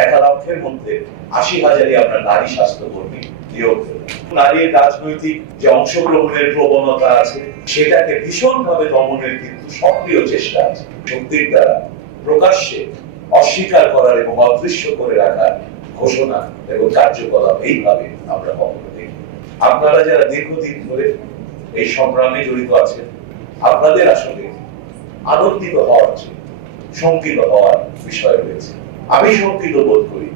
1,00,000-এর মধ্যে 80,000-ই আমরা নারী স্বাস্থ্যকর্মী নিয়োগ দেব। নারীর রাজনৈতিক যে অংশগ্রহণের প্রবণতা আছে সেটাকে ভীষণভাবে দমনের কিন্তু সক্রিয় চেষ্টা আছে। শক্তির দ্বারা প্রকাশ্যে অস্বীকার করার এবং অদৃশ্য করে রাখার ঘোষণা এবং কার্যকলাপ এইভাবে আমরা কখনো দেখি। আপনারা যারা দীর্ঘদিন ধরে এই সংগ্রামে জড়িত আছেন, আপনাদের আসলে আনন্দিত হওয়ার চেয়ে শঙ্কিত হওয়ার বিষয় রয়েছে। আমি শঙ্কিত বোধ করি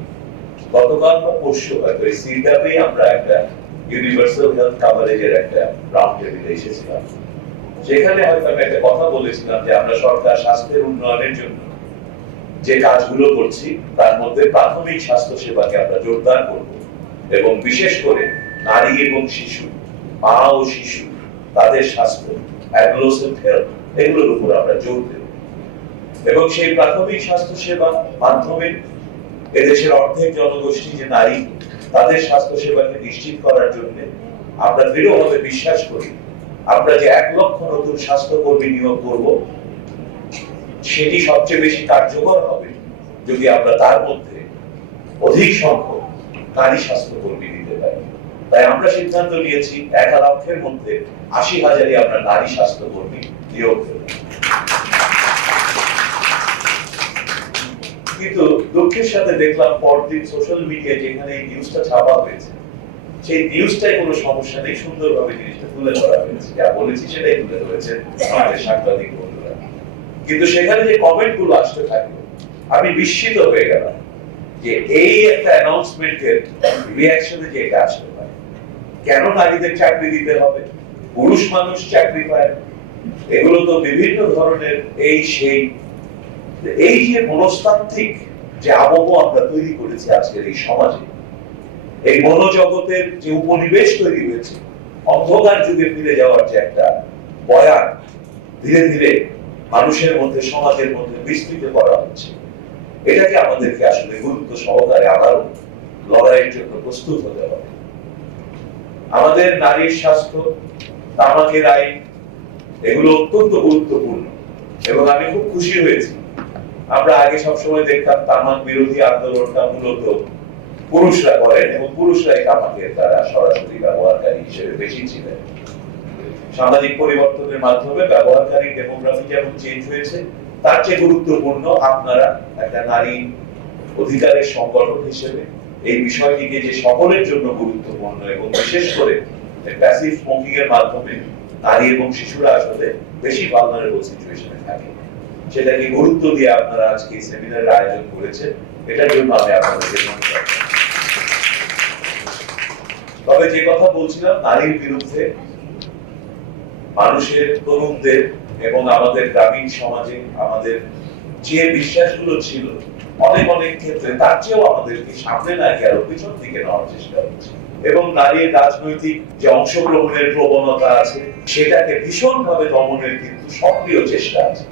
গতকাল বা পরশু হয়তো এই সিডাপে আমরা একটা ইউনিভার্সাল হেলথ কভারেজের একটা রাউন্ড টেবিলে এসেছিলাম। সেখানে হয়তো আমি একটা কথা বলেছিলাম যে আমরা সরকার স্বাস্থ্যের উন্নয়নের জন্য যে কাজগুলো করছি তার মধ্যে প্রাথমিক স্বাস্থ্য সেবাকে আমরা জোরদার করব এবং বিশেষ করে নারী এবং শিশু, মা ও শিশু, তাদের স্বাস্থ্য, অ্যাডোলেসেন্ট হেলথ, এগুলোর উপর আমরা জোর দেব এবং সেই প্রাথমিক স্বাস্থ্য সেবা মাধ্যমে এদেশের অর্ধেক জনগোষ্ঠী যে নারী, তাদের স্বাস্থ্য সেবাকে নিশ্চিত করার জন্য আমরা দৃঢ়ভাবে বিশ্বাস করি আমরা যে 1 লক্ষ নতুন স্বাস্থ্যকর্মী নিয়োগ করব সেটি সবচেয়ে বেশি কার্যকর হবে যদি আমরা তার মধ্যে অধিক সংখ্যক নারী স্বাস্থ্যকর্মী দিতে পারি। তাই আমরা সিদ্ধান্ত নিয়েছি 1,00,000-এর মধ্যে 80,000-ই আমরা নারী স্বাস্থ্যকর্মী নিয়োগ দেব। কিন্তু দুঃখের সাথে দেখলাম পরদিন সোশ্যাল মিডিয়ায় যেখানে এই নিউজটা ছাপা হয়েছে সেই নিউজটাই কোনো সমস্যা নেই, সুন্দরভাবে জিনিসটা তুলে ধরা হয়েছে, যা বলেছি সেটাই তুলে ধরেছে আমাদের সাংবাদিক বন্ধুরা। কিন্তু সেখানে যে কমেন্ট গুলো আসতে থাকলো আমি বিস্মিত হয়ে গেলাম যে এই একটা অ্যানাউন্সমেন্টের রিঅ্যাকশনে যে এটা আসতে পারে। কেন নারীদের চাকরি দিতে হবে? পুরুষ মানুষ চাকরি পায়, এগুলো তো বিভিন্ন ধরনের এই সেই। এই যে মনস্তাত্ত্বিক যে আবহ আমরা তৈরি করেছি আজকের এই সমাজে, এই মনোজগতের যে উপনিবেশ তৈরি হয়েছে, অন্ধকার যুগে ফিরে যাওয়ার যে একটা বয়ান ধীরে ধীরে মানুষের মধ্যে, সমাজের মধ্যে বিস্তৃত করা হচ্ছে, এটাকে আমাদেরকে আসলে গুরুত্ব সহকারে আবারও লড়াইয়ের জন্য প্রস্তুত হতে হবে। আমাদের নারীর স্বাস্থ্য, তামাকের আইন, এগুলো অত্যন্ত গুরুত্বপূর্ণ এবং আমি খুব খুশি হয়েছি। আমরা আগে সবসময় দেখতাম তামাক বিরোধী আন্দোলনটা মূলত পুরুষরা করেন এবং পুরুষরাই তামাকের দ্বারা সরাসরি ব্যবহারকারী হিসেবে বেশি ছিলেন। সামাজিক পরিবর্তনের মাধ্যমে ব্যবহারকারী ডেমোগ্রাফি যেমন চেঞ্জ হয়েছে, তার চেয়ে গুরুত্বপূর্ণ আপনারা একটা নারী অধিকারের সংগঠন হিসেবে এই বিষয়টিকে যে সকলের জন্য গুরুত্বপূর্ণ এবং বিশেষ করে প্যাসিভ স্মোকিং এর মাধ্যমে নারী এবং শিশুরা আসলে বেশি ভালনারেবল সিচুয়েশনে থাকে, সেটাকে গুরুত্ব দিয়ে আপনারা আজকে এই সেমিনারের আয়োজন করেছেন, এটার জন্য আমি আপনাদেরকে ধন্যবাদ। তবে যে কথা বলছিলাম, নারীর বিরুদ্ধে মানুষের, তরুণদের এবং আমাদের গ্রামীণ সমাজে আমাদের যে বিশ্বাসগুলো ছিল অনেক অনেক ক্ষেত্রে তার চেয়েও আমাদেরকে সামনে না গিয়ে আরো পিছন দিকে নেওয়ার চেষ্টা হচ্ছে এবং নারীর রাজনৈতিক যে অংশগ্রহণের প্রবণতা আছে সেটাকে ভীষণভাবে দমনের কিন্তু সক্রিয় চেষ্টা আছে।